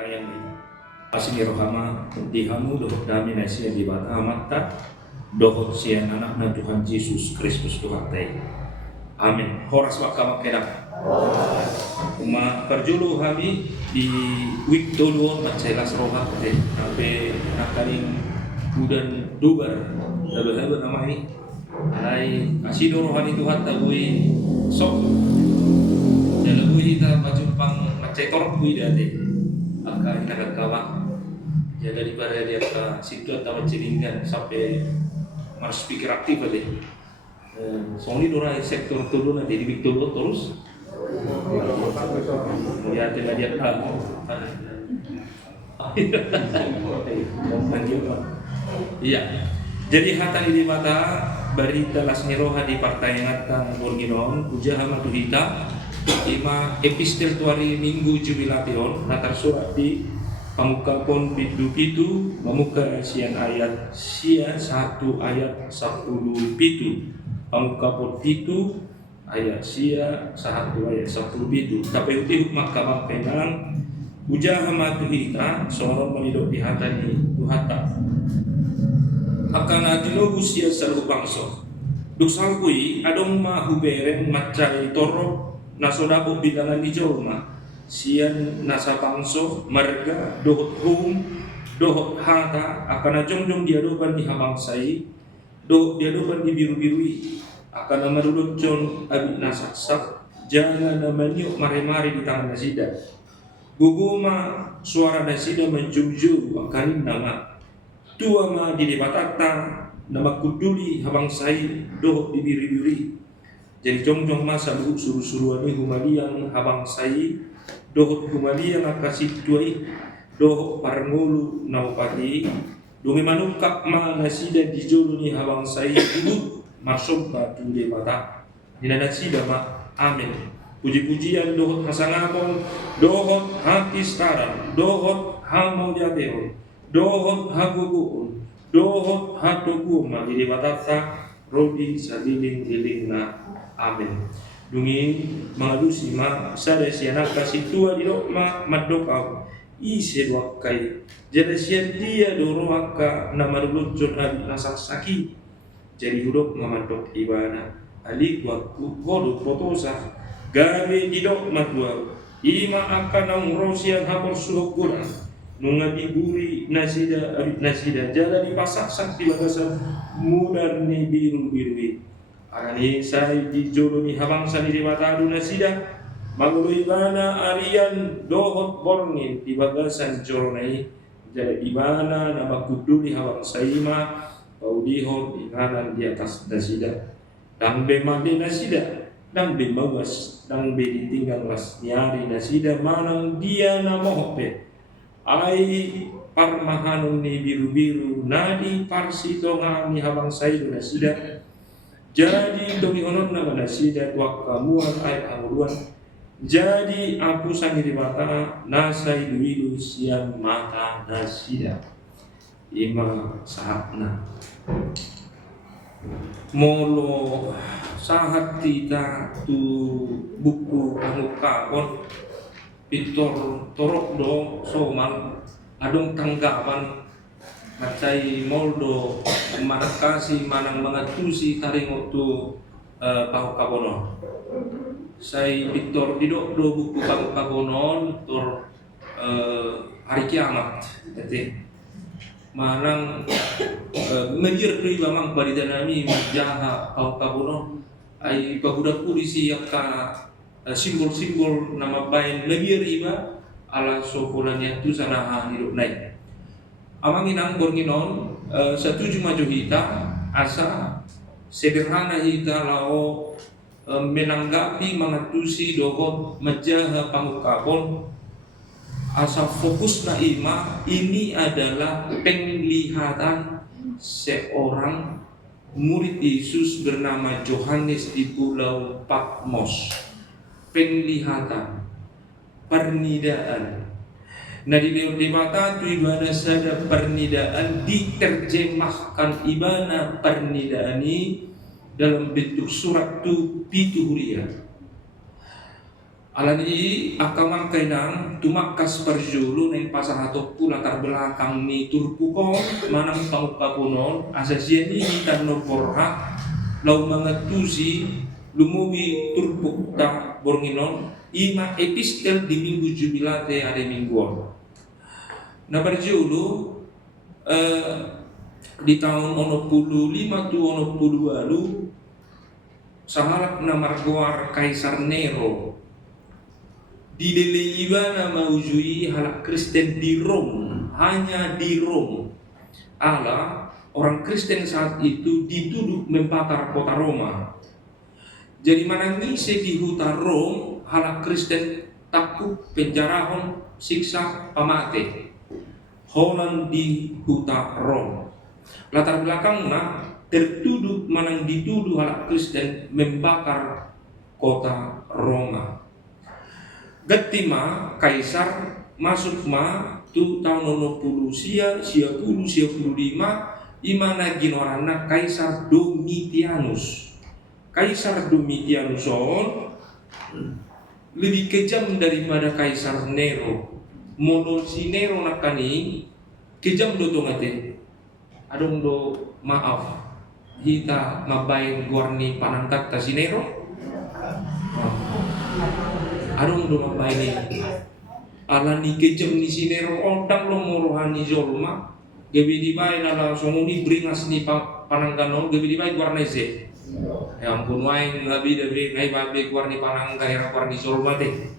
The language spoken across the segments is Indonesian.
partayang asini rohama dihamu dohot dami nasi di bata amatta dohot sian anak na Tuhan Yesus Kristus Tuhan teh. Amin. Horas makam kedak. Perjulu kami di week dulu macelas roha teh sampai nakaling udan dubar lalu namai ai asido rohani Tuhan tabui sok dalam kita majumpang macetor bui date akan nagagawa ya daripada dia ke situ atau celingan sampai mars pikir aktif deh soalnya dora sektor tuh nanti di week dulu terus ya tidak dia tahu iya jadi hatan di mata berita lasni roha di partai ngatan borginon puja hama tuhita ima epistel tuari minggu jubilation latar surat di pamuka pon bidu pitu pamuka sian ayat sia 1 ayat 10 pitu pamuka pon pitu ayat sia 1 ayat 10 pitu tapi uti maka mampenang uja hama tuhita soron menidok di hatani tuhata akan adino usia salu bangso dusangkui adong ma hubereng macai toro nasodabo bilangan di jolma sian nasa bangso marga dohot hum dohot hata akan ajong diadoban di habangsai dohot diadoban di biru-birui akan amadulot jon abit nasaksak jangan namanyuk mare-mare di tangan nasida guguma suara nasida menjumju akan nama tua ma di debatata nama kuduli habangsai dohot di biri-biri jadi jong masa buku suruh-suruhani humaliang habangsai dohot humaliang akasih tuai dohot parngulu naupati dungi manukak ma nasida di joluni habangsai dulu masuk batu debata dina nasida ma amin puji-pujian dohot masangapon dohot hati sekarang dohot hamau jateo dohot haguguun dohot hatuguma di batata rodi saliling-lilingna amin dungi mengadusi ma sada siana kasih tua di dokma madokau ise wakai jadi sian dia dorowaka nama lulucun abi nasasaki jadi hudok ngamadok ibana ali waktu hodok potosa gawe di dokma tua ima akan nang rosian hapor suhukuna nunga diburi nasida jala dipasaksak di bagasan mudar ni biru-birui ani sai di jolo ni habangsa ni matadu nasida magului bana arian dohot borngin di bagasan jornai jala di mana nama kuduli habangsa ima paudihon inganan di atas nasida dang be mandi nasida dang be mawas dang be ditinggal las nyari nasida manang dia nama hope ai parmahanun ni biru-biru nadi parsitonga ni habang saidu nasida jadi dongi honon nama nasida wakamuan ai amuruan jadi apusan di mata nasai duidu siang mata nasida ima sahatna molo sahat kita tu buku pangukapon Pitor torok do somal adong tanggapan macai moldo manakasi manang mangatusi taringo tu pahukabonon sai pitor didok do buku pahukabonon tor hari kiamat jadi manang menjir pri bamang baridanami jaha pahukabonon ai pabudak polisi yakka simbol-simbol nama bain lebih riba ala sokolanya tu sanaha hidup naik. Amang inang borginon setuju maju hita asa sederhana hita lao menanggapi mengatusi dohot majaha pangukapon asa fokus na ima ini adalah penglihatan seorang murid Yesus bernama Yohanes di Pulau Patmos. Penglihatan, pernidaan. Nah di mata tu ibana sada pernidaan diterjemahkan ibana pernidaan ini dalam bentuk surat tu pitu huria. Alani akamang kainang tumakas parjulu nang pasahatokku latar belakang ni turpukon manang pangukapunon asasian ini tanno porha lau mangatusi lumuwi turpuk ta bornginon ima epistel di minggu jubilate ada mingguan. Na parjulu di tahun 85 tu 88 saharap na margoar Kaisar Nero dideleiba maujui halak Kristen di Rom, hanya di Rom. Orang Kristen saat itu dituduh membakar kota Roma. Jadi manangise di hutan Rom, halak Kristen takut penjarahon siksa pamate. Holan di hutan Rom. Latar belakangnya tertuduh manang dituduh halak Kristen membakar kota Roma. Getima Kaisar masuk tu tahun 60 sia 10 55 imana ginorana Kaisar Domitianus. Kaisar Domitianus lebih kejam daripada Kaisar Nero. Mono si Nero nakani kejam do tongate. Adong do maaf hita mabain guarni panangkat ta si Nero. Arung do mabaini alani kejam ni sinero ondang lo morohani zolma gebi di bain ala songuni bringas ni panangganon gebi di bain guarnese ya ampun wae ngabi dewe ngai babe guarni panangga era guarni zolma deh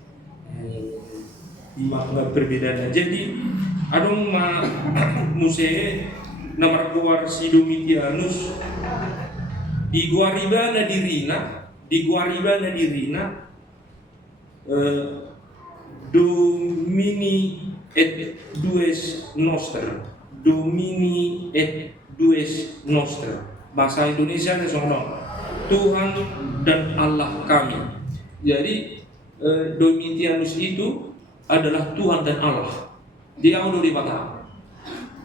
makna perbedaannya. Jadi adong ma muse namar guar si Domitianus di guaribana dirina Domini et dues noster. Domini et dues noster. Bahasa Indonesia sono Tuhan dan Allah kami. Jadi Domitianus itu adalah Tuhan dan Allah. Dia udah dibata.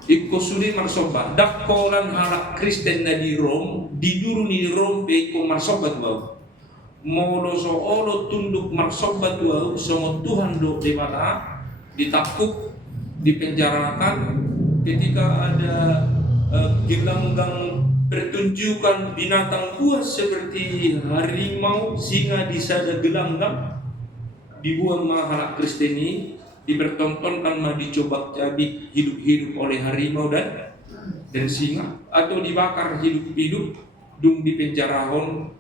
Iko suri marsoba. Dakkolan halak Kristen na di Rom, diduru ni Rom pe iko marsoba tuh. Molo soolo tunduk marsobat wau sama Tuhan do dewata ditakuk dipenjarakan ketika ada gelanggang pertunjukan binatang buas seperti harimau singa disada gelanggang dibuang mahalak Kristeni dipertontonkan mah dicoba cabik hidup-hidup oleh harimau dan singa atau dibakar hidup-hidup dung dipenjarahon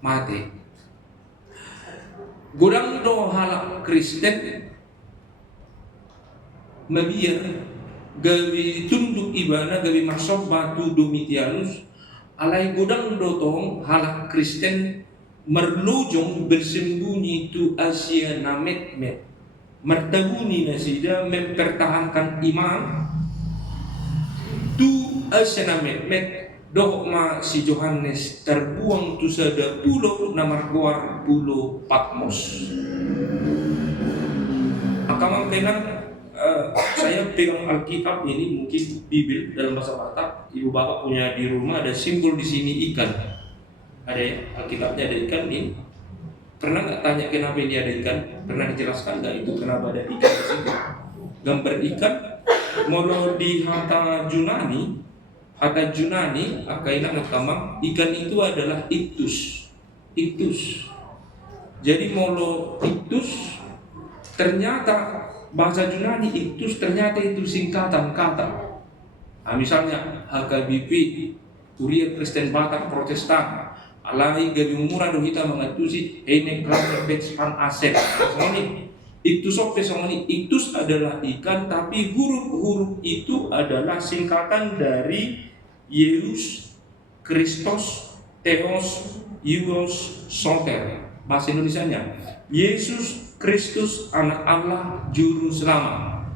mati. Godang do halak Kristen mabiar gawi tunduk ibana gawi maksud batu Domitianus alai godang do tong halak Kristen merlujung bersembunyi tu Asia namet mertabuni nasida mempertahankan iman tu Asia namet doh ma si Yohanes terbuang tu sada pulau namar guar pulau Patmos. Akamang tenang saya pegang Alkitab ini mungkin Bibil dalam bahasa Batak. Ibu bapak punya di rumah ada simbol di sini ikan. Ada ya, Alkitabnya ada ikan ini. Pernah nggak tanya kenapa ini ada ikan? Pernah dijelaskan nggak itu kenapa ada ikan di sini? Gambar ikan. Molo di Hatta Junani akaina ngakamang ikan itu adalah iktus. Jadi molo iktus ternyata bahasa Yunani iktus ternyata itu singkatan kata. Misalnya HKBP, Kuria Kristen Batak Protestan, alai gabi umura do kita mengatusi ene klampet pan aset. Songoni iktus oke songoni iktus adalah ikan tapi huruf-huruf itu adalah singkatan dari Yesus, Kristus, Theos, Ios, Soter. Bahasa Indonesianya Yesus Kristus anak Allah juru selamat.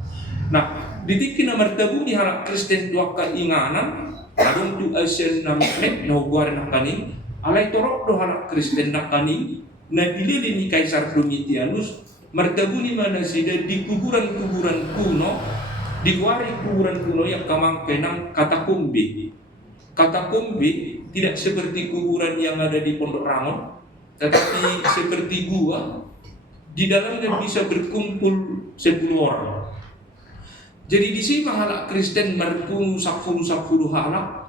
Nah, ditikin nomor tabu di harap Kristen dua keinganan adong tu Asian namek no guar nakani alai torok do harap Kristen nakani na dilili ni Kaisar Domitianus mertabu ni mana sida di kuburan-kuburan kuno diguari kuburan kuno yang kamang kenang katakombe. Katakombe tidak seperti kuburan yang ada di Pondok Rangon, tetapi seperti gua di dalamnya bisa berkumpul 10 orang. Jadi di sini halak Kristen merkung 10 halak.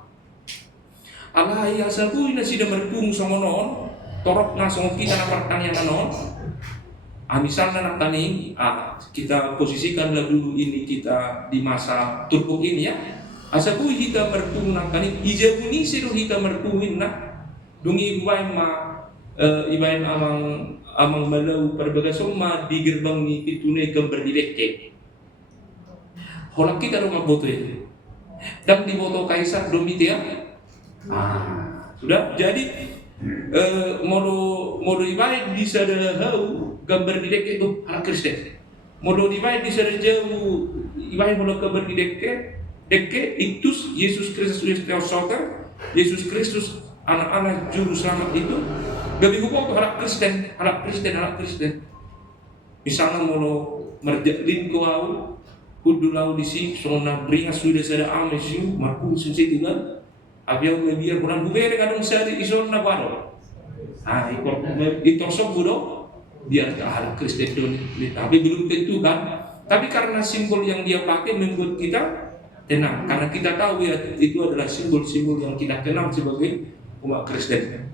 Alai asabu ina sida merkung songonon, torok na songo kita na pertanyaan nanon. Misalnya nak tani, kita posisikan dulu ini kita di masa turpuk ini ya. Asabu kita merkung nak tani, ijabuni seru kita merkungin nak. Dungi ibain amang malau perbagasoma di gerbang ni pitune gambar dilekke. Holak kita dong boto ya. Dan di boto kaisar Domitian. Sudah jadi modo ibadah di sana hau gambar dilekke itu anak Kristen. Modo ibadah di sana jauh ibadah modo gambar dilekke itus Yesus Kristus Yesus Kristus anak-anak juru selamat itu gabi hukum anak Kristen. Misalnya mono merjaklin kau kudulau di sini sona beringas sudah sada amesiu marku sensitifan abiau mebiar kurang bubere kadang sari ison na baro ikor sobudo biar anak Kristen doni tapi belum tentu kan, tapi karena simbol yang dia pakai membuat kita tenang karena kita tahu ya itu adalah simbol-simbol yang kita kenal sebagai umat Kristen.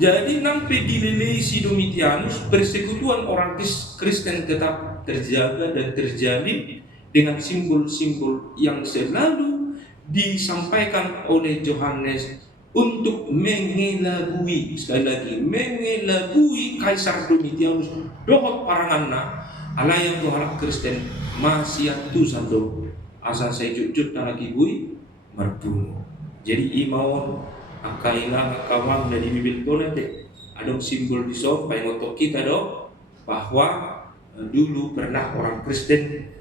Jadi sampai dilelei si Domitianus, persekutuan orang Kristen tetap terjaga dan terjalin dengan simbol-simbol yang selalu disampaikan oleh Yohanes untuk mengelabui, sekali lagi mengelabui Kaisar Domitianus dohot paranganna ala yang dohak Kristen masih sando asal saya jujur lagi bui merbunuh. Jadi imauan akaila kawan dari bibir tolete ada simbol di sampai ngotot kita bahwa dulu pernah orang Kristen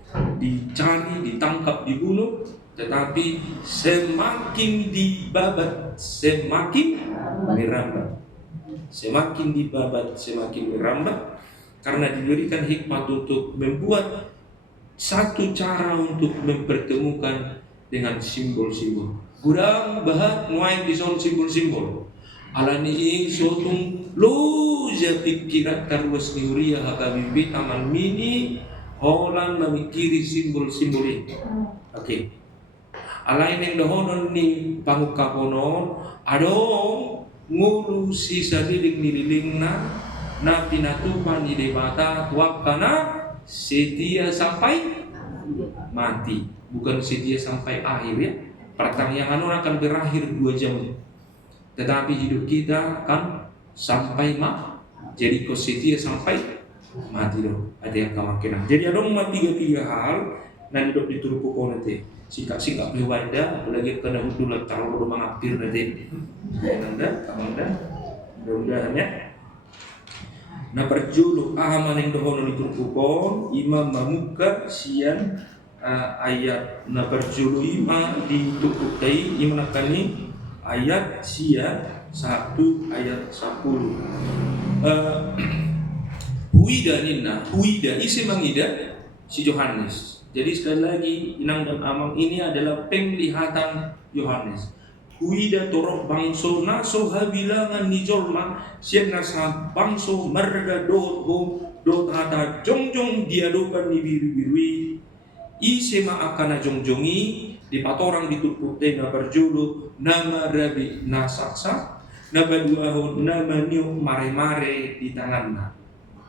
dicari, ditangkap, dibunuh, tetapi semakin dibabat, semakin merambat. Semakin dibabat, semakin merambat karena diberikan hikmat untuk membuat satu cara untuk mempertemukan dengan simbol-simbol. Kurang bahat nuain di simbol-simbol. Alani sotung loja pikiran tarwas niuria hakabibi taman mini holan memikiri simbol-simbol ini. Oke. Alain yang dahonon ni pangukaponon adong ngulu sisa liling na pinatupan di debata wakana setia sampai mati, bukan setia sampai akhir ya. Pertanyaan akan berakhir 2 jam, tetapi hidup kita kan sampai jadi kau setia sampai mati dong. Ada yang kemakinan. Jadi ada tiga hal dan hidup diturup kau nanti. Sikap bewanda, apalagi kena hudulan terlalu mengaktir nanti. Kamanda, mudah-mudahan ya. Nah perjulu aman yang dohono diturup imam mamuka sian ayat na perjulu ima ditutup tei ima nakani ayat sia 1 ayat 10 huida isi mangida si Yohanes. Jadi sekali lagi inang dan amang ini adalah penglihatan Yohanes. Huida torok bangso naso habilangan ni jolma siang nasa bangso marga do tata jongjong diadukan ni biru-birui isema akana jongjongi di patorang ditutup na berjulu nama Rabi Nasaksa nama duahun nama niu mare-mare di tanganna.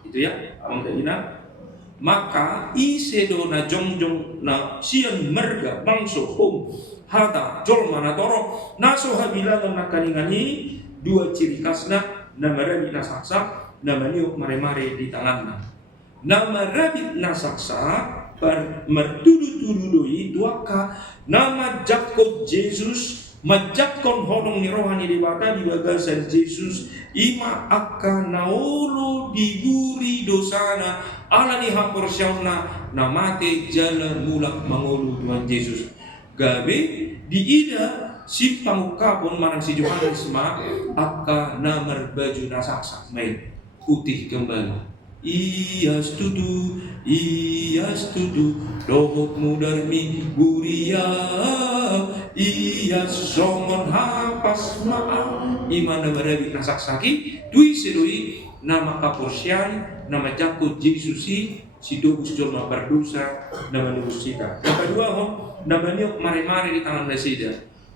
Itu ya amang ina maka isedo na jongjong na sian merga bangso hom hata jolma na toro naso habilangan na kaningani 2 ciri khasna nama Rabi Nasaksa nama niu mare-mare di tanganna. Nama Rabi Nasaksa mertudu-tudui duaka nama Jakob Yesus majakon honong ni rohani dewata di bagasan Yesus ima akan naolo diburi dosana ala ni hapor syauna namate jalan mulak mangolu Tuhan Yesus gabe di ida si pangukapon manang si Yohanes ma akan namar baju nasaksa main putih kembali. Iya setuju dohot mudarmi guria iya somon hapas maaf imana barabi nasaksaki dui sedui nama kaporsian nama cakut Yesus si dobus jorma berdosa nama nubus kita. Yang kedua nama niok mare-mare di tangan nasida.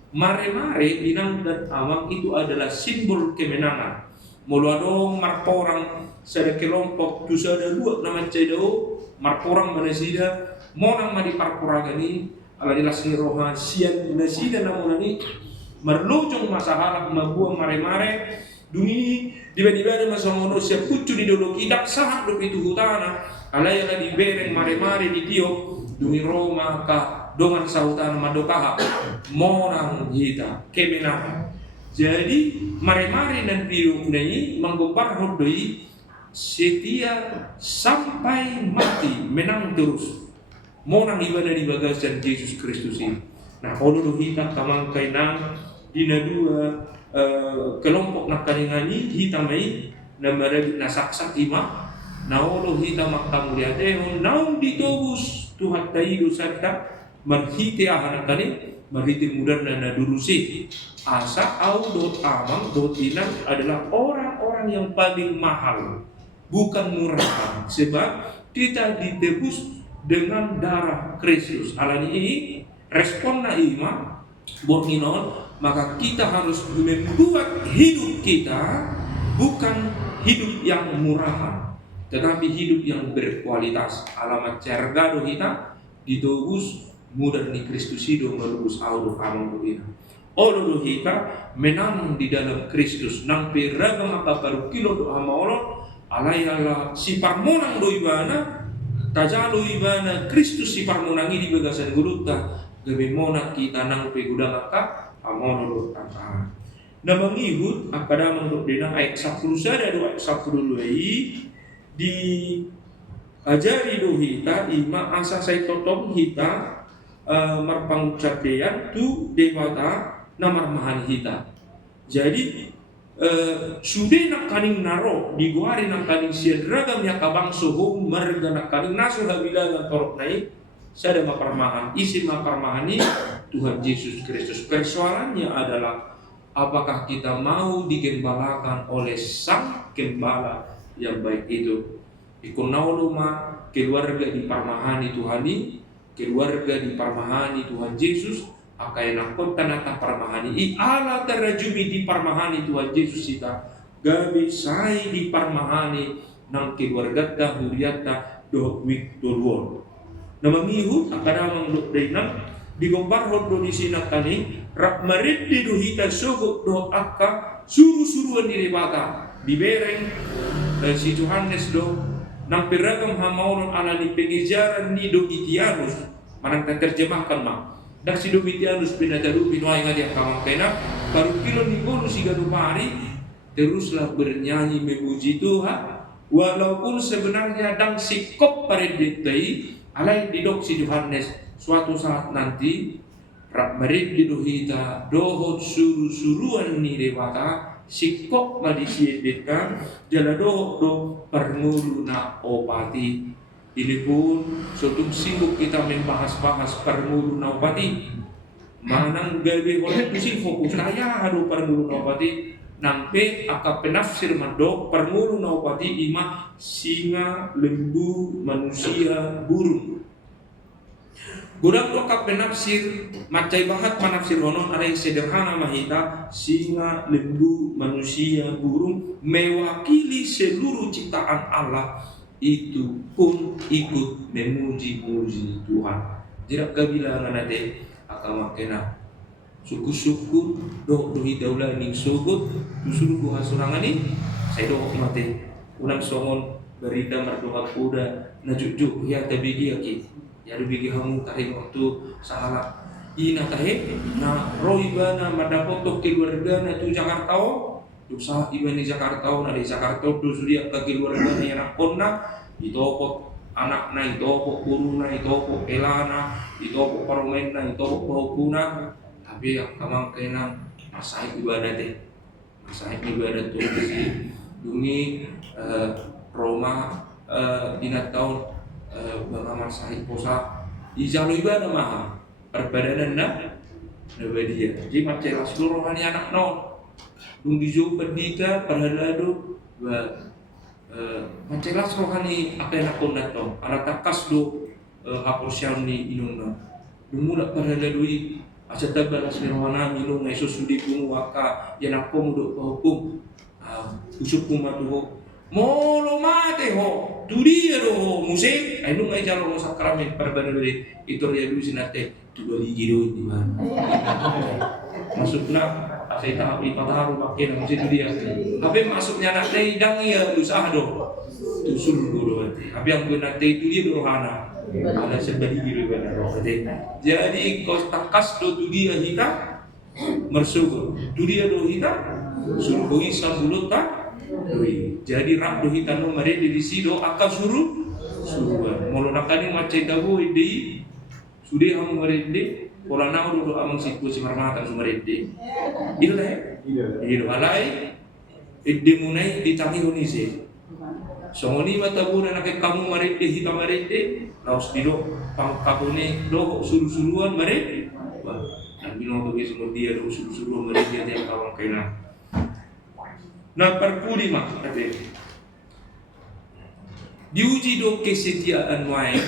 Mare-mare inang dan amang itu adalah simbol kemenangan. Mulu adong marporang sada kelompok tu sada dua nama cedo marporang manasida monang madi parporagani ala dilasni roha sian nasida namonani marlojong masahala mabuang mare-mare duni diba-diba masamono siap kucu di dolo kidak sahat do itu hutana alaya di bereng mare-mare di tio duni Roma ka dongan sautan madokaha monang hita kemenangan. Jadi mare-mare dan piung ini menggopar hodoi setia sampai mati menang terus monang ibadah di bagasan Yesus Kristus ini. Nah kalau hita kamang kainang dina dua kelompok nakalingani hita mai namara nasaksak ima naolo hita makam liatehon naun ditobus Tuhan taido sadka marhiti ahanakani marhiti mudan dan durusi asa au dot amang dot inang adalah orang-orang yang paling mahal bukan murah sebab kita ditebus dengan darah Kristus. Alani ini respon na ima borninon maka kita harus membuat hidup kita bukan hidup yang murahan tetapi hidup yang berkualitas. Alamat cergado kita ditebus mudah ni Kristus hidup melubus audo amang kita. Olo kita menang di dalam Kristus nang piragam apa baru kilo doa maulon alayala si parmonang do ibana tajalo ibana Kristus si parmonangi di bagasan guluta gabe mona kita nang pegudang ka amono do taka na mangihut akada mangdok dina ayat 10 sada do ayat 10 di ajari do hita ima asa sai totom hita marpangucap deyan tu dewata namar mahan hita. Jadi sudah nak kaning naro diguari nak kaning siadragam ya kabang suhum marga nak kaning nasu habilangan torok naik sada maparmahan isi maparmahani Tuhan Yesus Kristus. Persoalannya adalah apakah kita mau digembalakan oleh sang gembala yang baik itu. Ikunauluma keluarga diparmahani Tuhani, keluarga diparmahani Tuhan Yesus. Akai nakot tanata parmahani i ala terajumi di parmahani Tuhan Yesus kita gabi sai di parmahani nang keluarga huriata do wik dolwon nama mihu akada mangdok dainang digombar hodo di sinakani rak marit di duhita sogo do akka suru-suruan di rebata dibereng si Johannes do nang piragam hamaulon ala ni pengejaran ni do itianus manang terjemahkan mak dak si domitianus pinadaru pinuai ngadi akamang kena baru kilo ni bonus siga pari teruslah bernyanyi memuji Tuhan walaupun sebenarnya dang sikop paredetai alai didok si Yohanes suatu saat nanti rak merid diduhita dohot suru-suruan ni dewata sikop madisiedetkan jala dohot do pernguluna opati. Ini pun suatu sibuk kita membahas-bahas permulu naupati manang gawe oleh kusi fokus saya hadu permulu naupati nampe akap penafsir mandok permulu naupati ima singa lembu manusia burung gudang dokap penafsir macai bahat manafsir honon ada yang sederhana mahita singa lembu manusia burung mewakili seluruh ciptaan Allah itu pun ikut memuji-muji Tuhan. Jirak kabilangan nade akama kena suku-suku do hidaulah ning sugut tusul ku hasurangan ni saya do mate ulang songon berita merdoa kuda najujuk ya tabigi aki ya bigi hamu tahe waktu sahala ina tahe na roibana madapotok keluarga na tu Jakarta dosa iba ni Jakarta na di Jakarta do sudia ka keluarga na yang konna itopok anak na itopok guru na itopok elana itopok paromen na itopok bahukuna tapi yang kamang kenang masai ibadah deh masai ibadah tu si dungi Roma dinat tahun bagaimana masai posa ijalu ibadah mah perbedaan na dia jadi macam seluruh anak non dung dijo pendika perhaladu Mancelas rohani akan nakon dato ala takas do hapor siang ni inuna dumula pada ladui asa tabalas ni rohana minum na iso sudi pungu waka yan ako do hukum usuk kumatuho molo mate ho tudia do musik ay nung ay jalo mo sakramen perbanari itu ya dulu sinate tu ligi do di mana masukna saya tahap ipataharu makin musik itu dia tapi masuknya nanti dang ya usaha do usul dulu nanti tapi yang nanti itu dia rohana ada sebadi gitu kan rohana jadi kau takas do tu dia hita mersugo tu dia do hita surgoi sambulut tak jadi rak do hita no mare di sido akan suruhan molo nakani macet dago ide sudah ham mare de pola nau do amang siku si marmata sumarede itu teh itu alai ide munai ditangi honise songoni matabuna nak kamu marede hita marede laos dido pang kabone do suru-suruan marede dan bino to semua dia do suru-suruan marede dia kawan kaina na perkudi mak kate diuji do kesetiaan wae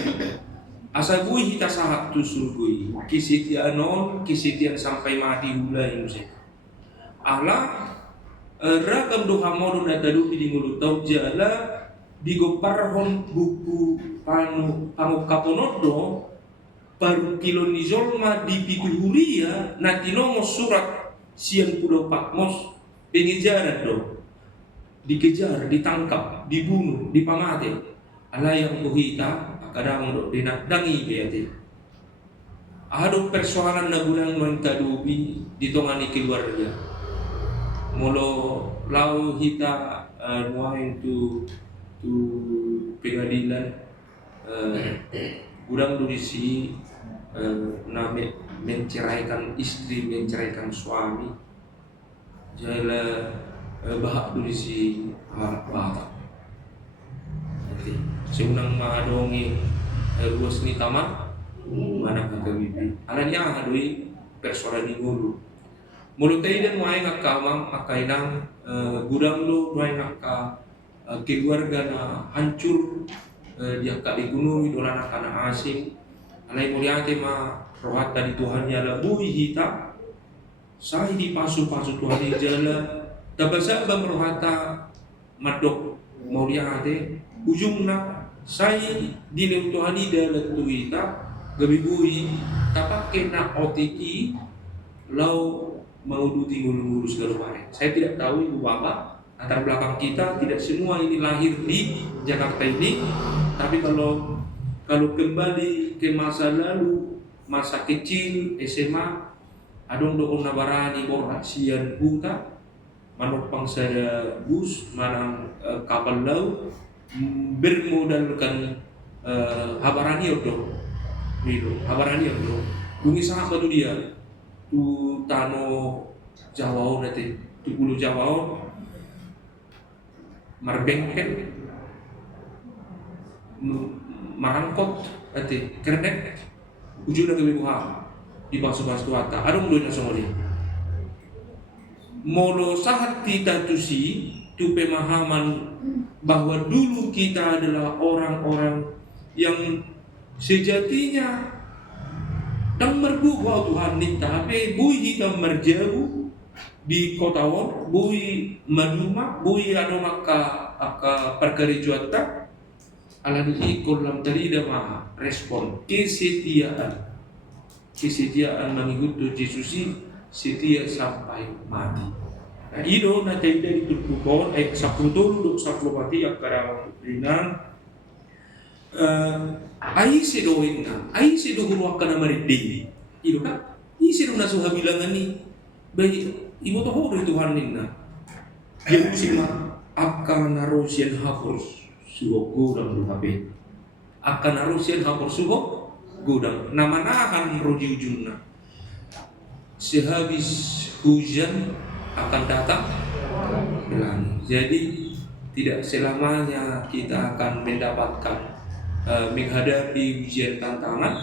asa bui hita sahat tu surgui kesetiaan non kesetiaan sampai mati hulai musik ala ragam do hamodo na tadu di mulut tau jala digoparhon buku panu kaponodo baru kilonizolma di pituhuria na tinomo surat siang pulau pakmos pengejaran do dikejar, ditangkap, dibunuh, dipamate ala yang buhita kadang do dinakdangi beati ado persoalan na gulang man kadubi ditongani keluarga molo lau hita nuain tu pengadilan gudang durisi name menceraikan istri menceraikan suami jala bahak durisi bahak seunang mahadongi luas ni taman mana kagawipi alanya hadui persoalan ni ngulu mulut dan wae ngakamang akainang gudang lo wae ngaka keluarga na hancur dia kak dibunuh idola anak asing alai muliate ma rohata di Tuhan ya bui hita sai di pasu-pasu Tuhan di jala tabasa bang rohata madok muliate ujungna sai di Tuhan di dalam tuita gabibui tapake na otiki lau mau ngurus galupare saya tidak tahu ibu bapak latar belakang kita tidak semua ini lahir di Jakarta ini tapi kalau kembali ke masa lalu masa kecil SMA adong do nabarani borak sian buta manuk pangsada bus manang kapal laut bermodalkan habarani odo itu habarani odo bungi sangat batu dia tu tano Jawa nanti tu pulau Jawa marbengken marangkot nanti kernet ujungnya ke bibuha di pasu-pasu ata adong doina somori molo sahat kita tusi tu pemahaman bahwa dulu kita adalah orang-orang yang sejatinya dan merbuah Tuhan ni tapi bui kita merjauh di kota won bui maduma bui ado maka perkara juata ala di kolam tadi dah respon kesetiaan mengikuti Yesus setia sampai mati. Nah, itu nanti dari turkukon sapuluh duk sapulopati akara ringan ai sedoinna ai sedo guru akana maridi itu kan i sedo nasuha bilangan ni bayi ibu tahu dari Tuhan ninna yang musima akan narusian hapus suho gudang du hape akan narusian hapus suho gudang nama nahan roji ujungna sehabis hujan akan datang bilang jadi tidak selamanya kita akan mendapatkan menghadapi ujian tantangan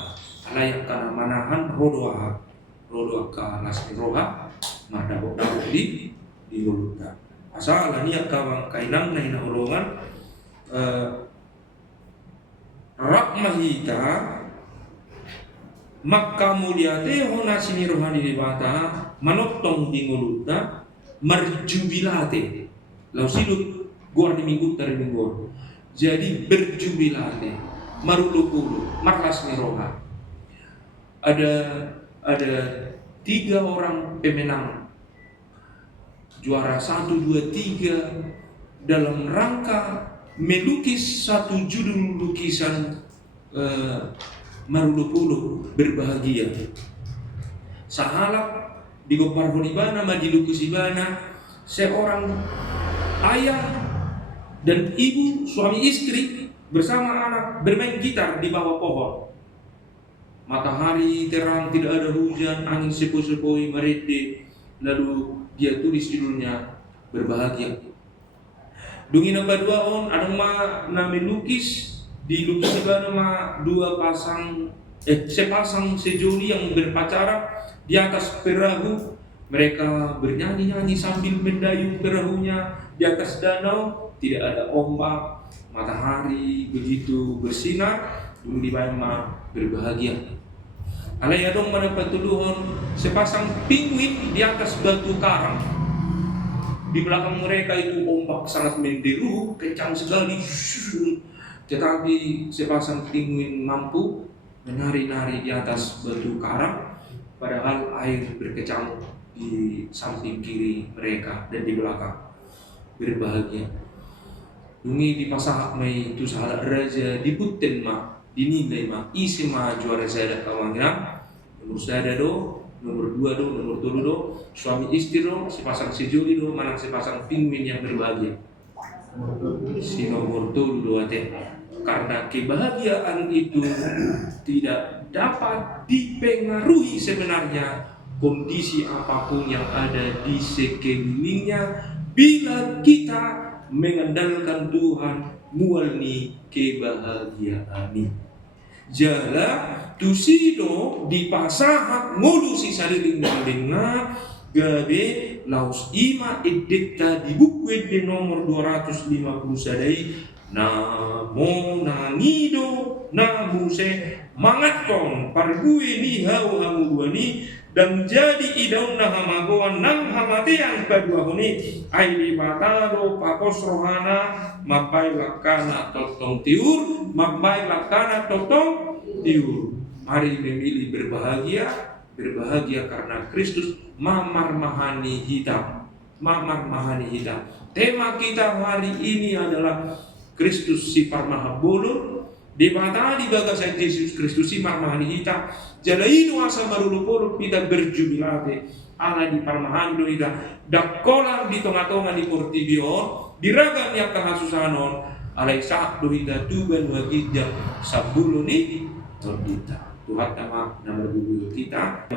layak karena manahan rodoa ka lasmi roha madabok di mulutnya asal niat kawang kainang na hinaulungan Rahmahita maka muliate hona sini rohani debata manotong di nguluta merjubilate lau silut gor di minggu dari minggu jadi berjubilate marulu marlas miroha ada 3 orang pemenang juara 1, 2, 3 dalam rangka melukis satu judul lukisan marulu berbahagia. Sahalap di gopar honibana madilukis ibana seorang ayah dan ibu suami istri bersama anak bermain gitar di bawah pohon. Matahari terang, tidak ada hujan, angin sepoi-sepoi merede. Lalu dia tulis judulnya berbahagia. Dungi nomor 2 on ada na melukis di lukis nama 2 pasang sepasang sejoli yang berpacaran di atas perahu. Mereka bernyanyi-nyanyi sambil mendayung perahunya di atas danau. Tidak ada ombak, matahari begitu bersinar. Dungi bama berbahagia. Alai adong mendapat tuduhan sepasang penguin di atas batu karang. Di belakang mereka itu ombak sangat menderu, kencang sekali. Tetapi sepasang penguin mampu menari-nari di atas batu karang, padahal air berkecamuk di samping kiri mereka dan di belakang. Berbahagia. Dungi di pasahak mai tu sahadat raja dibuten ma dinilai ma isi ma juara zada kawangira nomor zada do nomor 2 do nomor 3 do suami istri do sepasang sejoli do manang sepasang penguin yang berbahagia si nomor 3 do ate. Karena kebahagiaan itu tidak dapat dipengaruhi sebenarnya kondisi apapun yang ada di sekelilingnya bila kita mengandalkan Tuhan mualni kebahagiaan. Jala tusido di pasahak ngolusi saliling dengar gabe laus ima edekta di buku di nomor 250 sadai namo nangido namuse mangaton pargui ni hau hamu duani dan jadi idau na hamagoan nang hamatian kedua huni aili matado pakos rohana mapai lakana totong tiur mapai lakana totong tiur. Mari memilih berbahagia karena Kristus mamar mahani hitam. Tema kita hari ini adalah Kristus si parmahabolo di mata di bagasan Yesus Kristus si marmahani hita jalainu asa marulupolo kita berjubilate ala di parmahani do hita dakolang di tonga-tonga di portibion diragam yang kahasusanon alai saat do hita tuban wagidja sabuluni tondita Tuhan nama buku kita